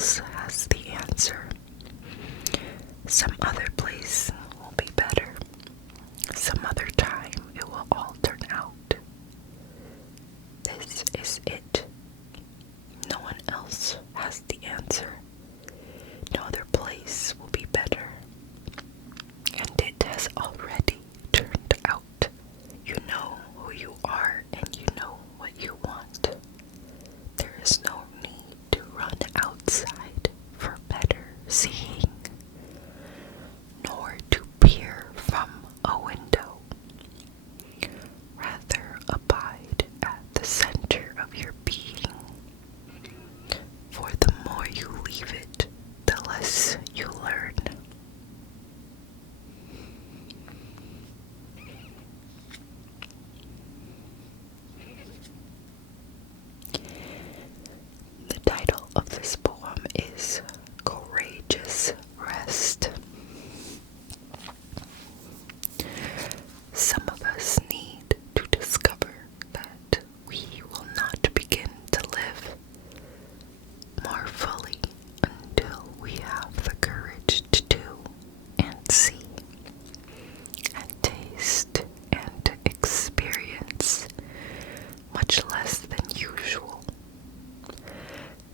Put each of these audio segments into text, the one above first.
else has the answer. Some other place will be better. Some other time it will all turn out. This is it. No one else has the answer. No other place will be better. And it has already turned out. You know who you are and you know what you want. There is no need to run outside for better seeing, nor to peer from a window. Rather abide at the center of your being, for the more you leave it, the less you learn. The title of this poem is Courageous Rest. Some of us need to discover that we will not begin to live more fully until we have the courage to do and see and taste and experience much less than usual.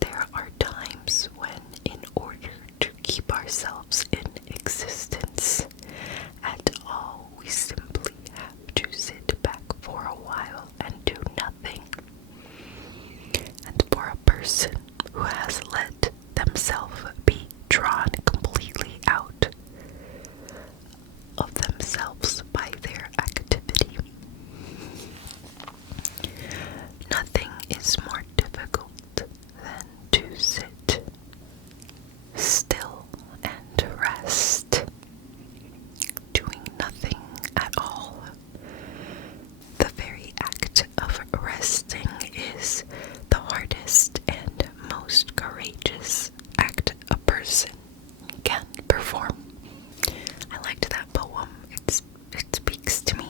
There are times when, in order to keep ourselves in existence at all, we simply have to sit back for a while and do nothing. And for a person who has let themselves be drawn completely out of themselves by their activity, nothing is more difficult than to sit still and rest, doing nothing at all. The very act of resting is the hardest and most courageous act a person can perform. I liked that poem. It speaks to me.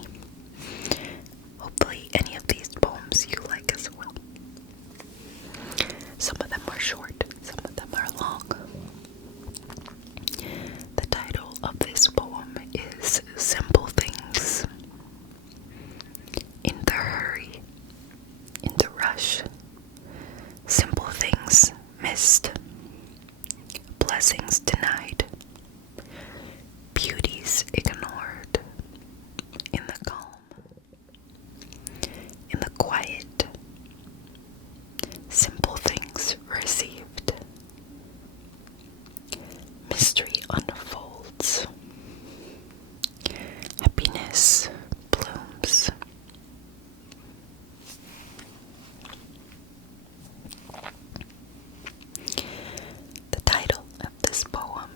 Hopefully any of these poems you like as well. Some of them are short, some of them are long. The title of this poem is Simple Things. In the hurry, in the rush, simple things missed, blessings denied, beauties ignored, in the calm, in the quiet, simple things received, mystery unfolds, happiness blooms. The title of this poem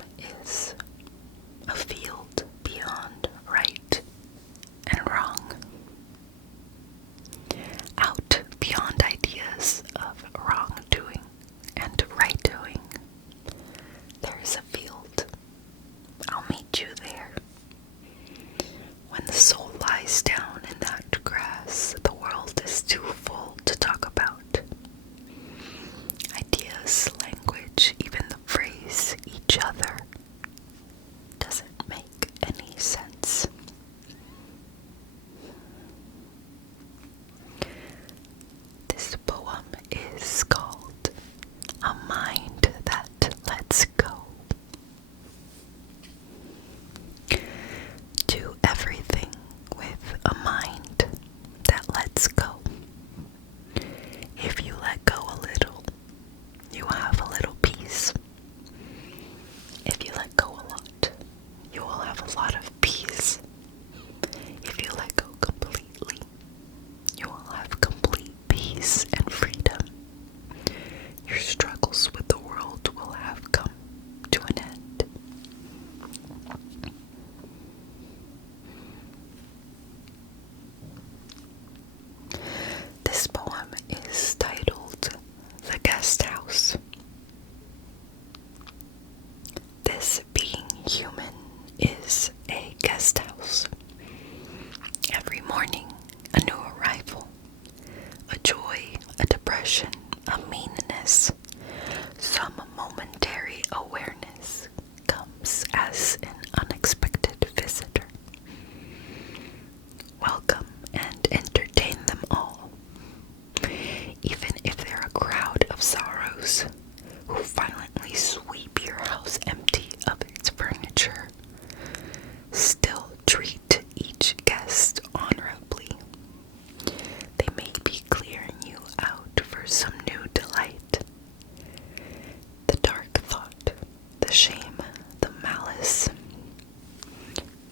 shame, the malice.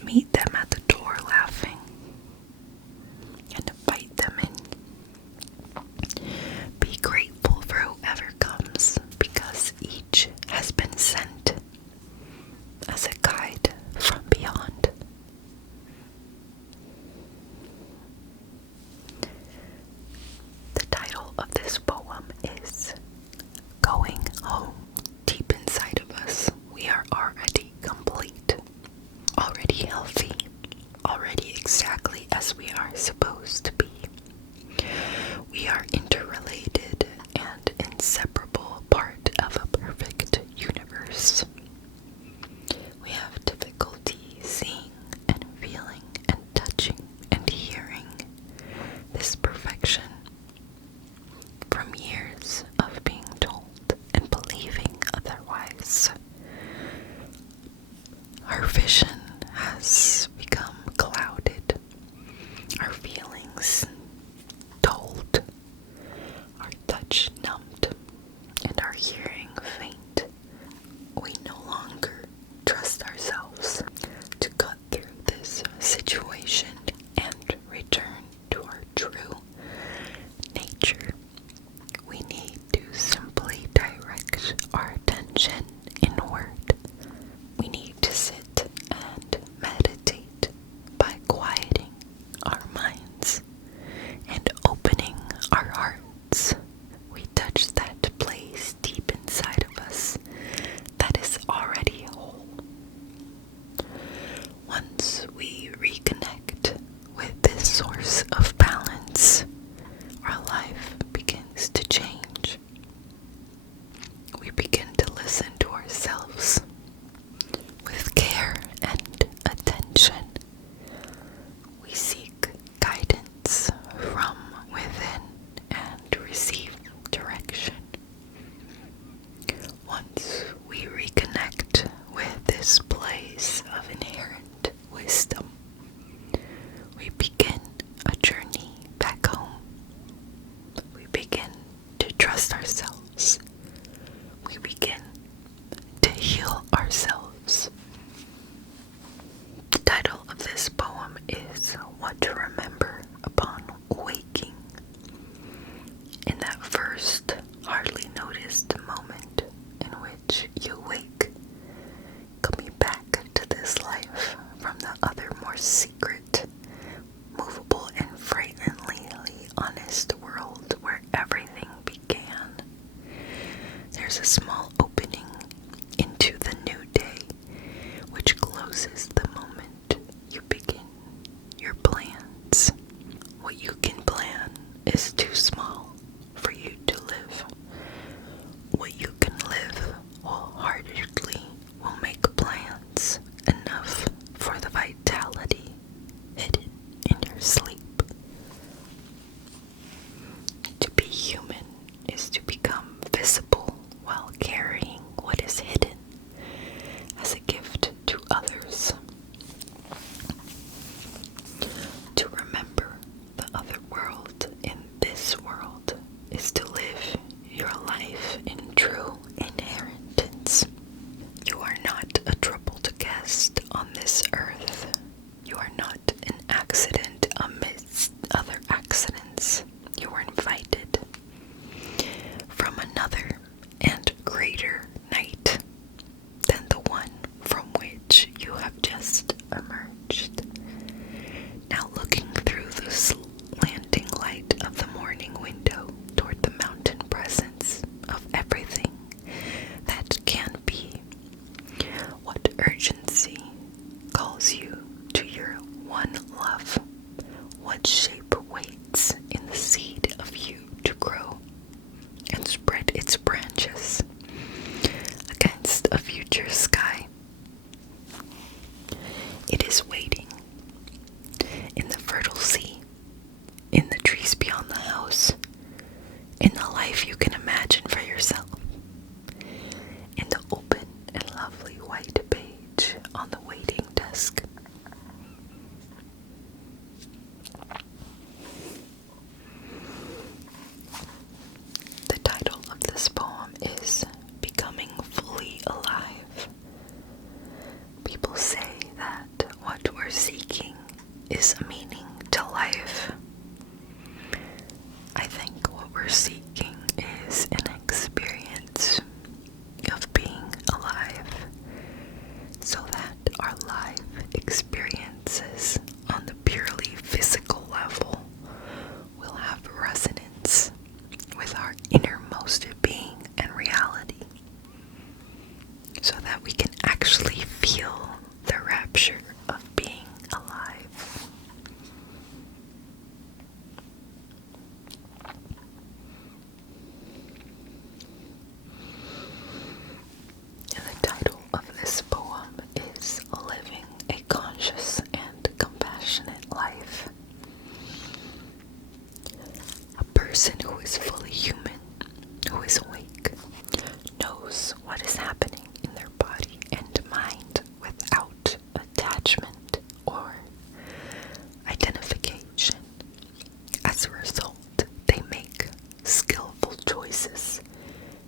Meet them at the door laughing and invite them in. Be grateful for whoever comes, because each has been sent as a guide from beyond. The title of this poem is Going Home. Deep inside of us, we are already complete, already healthy, already exactly as we are supposed to be. We are interrelated and inseparable part of a perfect universe. We have difficulty seeing and feeling and touching and hearing this perfection from years of being told and believing otherwise. Our vision has become clouded, our feelings dulled, our touch numbed, and our hearing faint. We no longer trust ourselves to cut through this situation and return to our true nature. We need to simply direct our attention inward. We need to sit and meditate by quieting our minds and opening our hearts. We touch that place deep inside of us that is already whole. Once we reconnect with this source of balance, our life begins to change. We begin to listen to ourselves with care and attention. We seek guidance from within and receive direction. Once we reconnect with this place of inherent wisdom, we begin a journey back home. We begin to trust ourselves. We begin to heal ourselves. The title of this poem is What to Remember Upon Waking. In that first, hardly noticed moment in which you wake, coming back to this life from the other more secret, movable and frighteningly honest world where everything began, there's a small opening into the new day, which closes the moment you begin your plans. What you can plan is too small for you to live. What you can live wholeheartedly will make plans enough for the vitality hidden in your sleep. To be human is to become visible while carrying what is hidden as a gift to others. To remember the other world in this world is to live your life in true inheritance. You are not a troubled guest on this earth. You are not an accident amidst other accidents. You are invited from another and greater night than the one from which you have just emerged. Now looking through the slanting light of the morning window toward the mountain presence of everything that can be, what urgency calls you to your one love? What shape waits in the seed of you to grow and spread its branches against a future sky? It is waiting in the fertile sea, in the trees beyond the house, in the life you can imagine for yourself, in the open and lovely white page on the waiting desk. The title of this poem is Becoming Fully Alive. so that we can actually feel the rapture of being alive. And the title of this poem is Living a Conscious and Compassionate Life. A person who is fully human, who is awake, knows what is happening in their body and mind without attachment or identification. As a result, they make skillful choices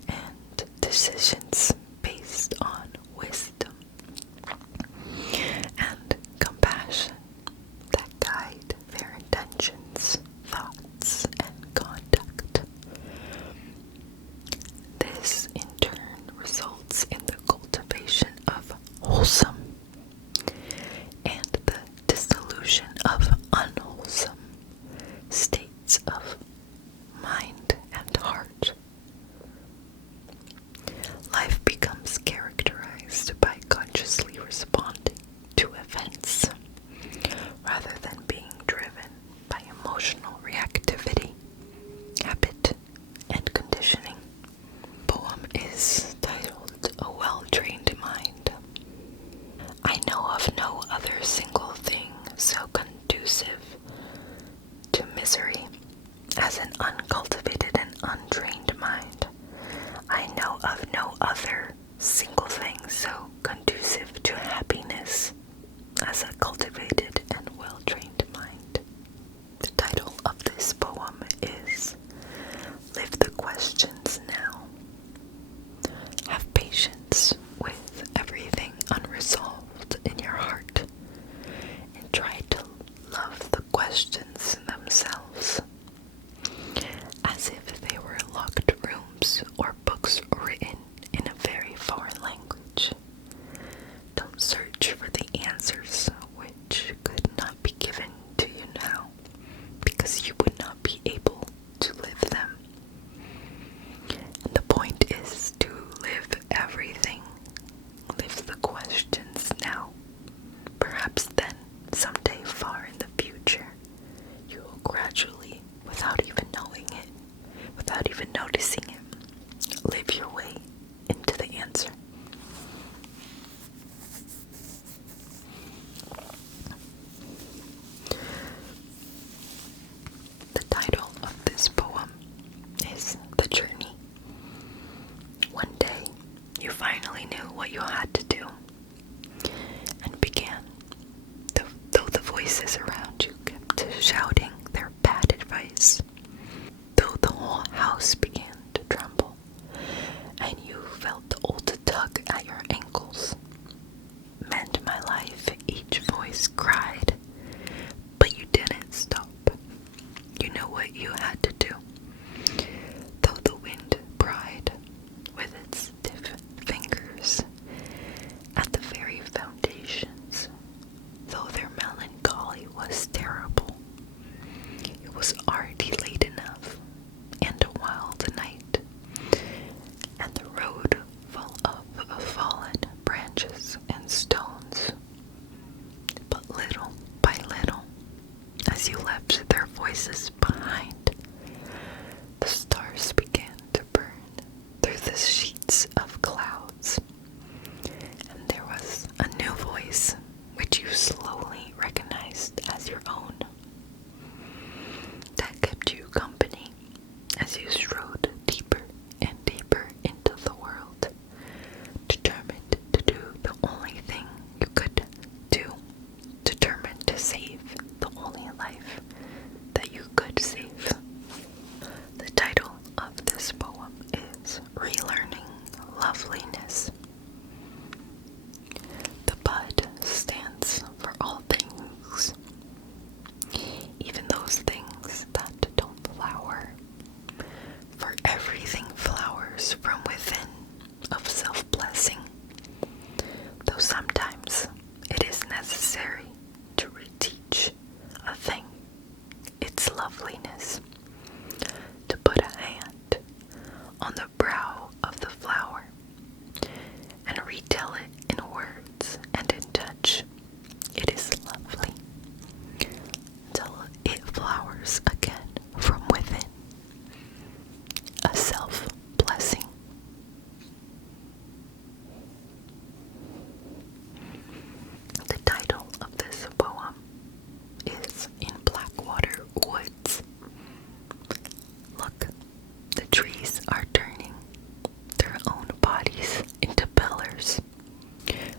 and decisions based on wisdom and compassion that guide their intentions, thoughts, and conduct. This, in turn, results in the cultivation of wholesome and the dissolution of unwholesome states of mind and heart. Life becomes characterized by consciously responding to events rather than being driven by emotional reactivity, habit, and conditioning. Poem is titled A Well-Trained Mind. I know of no other single thing so conducive to misery as an uncultivated and untrained mind. I know of no other single thing so conducive to happiness as a cultivated and well-trained mind. The title of this poem is Live the Questions Now. Have patience with everything unresolved in your heart and try to love the questions themselves as if they were locked rooms or books written in a very foreign language. Don't search for the answers which could not be given to you now, because you would not be able to live them. And the point is to live everything. Live the questions now. Perhaps then, someday far in the future, you will gradually, without even knowing it, without even noticing it, live your way into the answer. The title of this poem is The Journey. One day, you finally knew what you had to do and began, though the voices around you kept shouting their bad advice, though the whole house began to tremble, and you felt the old tug at your ankles. Mend my life, each voice cried, but you didn't stop. You know what you had to do. Though the wind pried with its stiff fingers at the very foundations, though their melancholy was terrible, and retell it in words and in touch. It is lovely until it flowers again from within. A self-blessing. The title of this poem is In Blackwater Woods. Look, the trees are turning their own bodies into pillars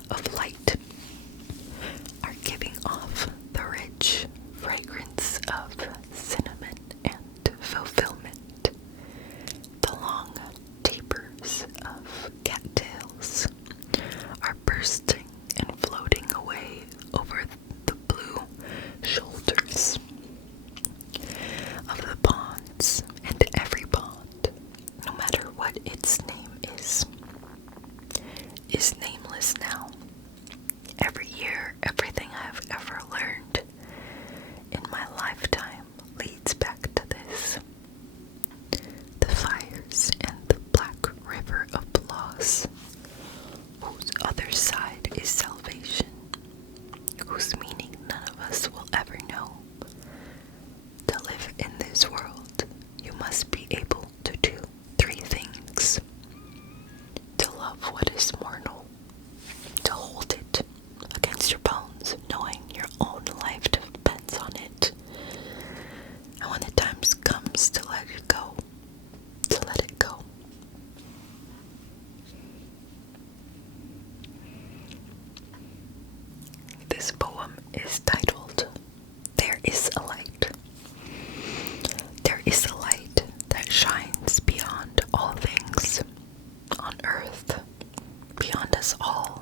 of light, are giving off the rich fragrance of cinnamon and fulfillment. The long tapers of cattails are bursting and floating away over the blue shoulders of the ponds, and every pond, no matter what its name is nameless now. Every year, everything I've ever learned in my lifetime leads back to this. The fires and the black river of loss, whose other side is salvation, whose meaning none of us will ever know. To live in this world, you must be able to do 3 things. To love what is mortal, to hold it against your bones, knowing your own life depends on it. And when the time comes to let it go, to let it go. This poem is titled, There is a Light. There is a light that shines beyond all things on earth, beyond us all.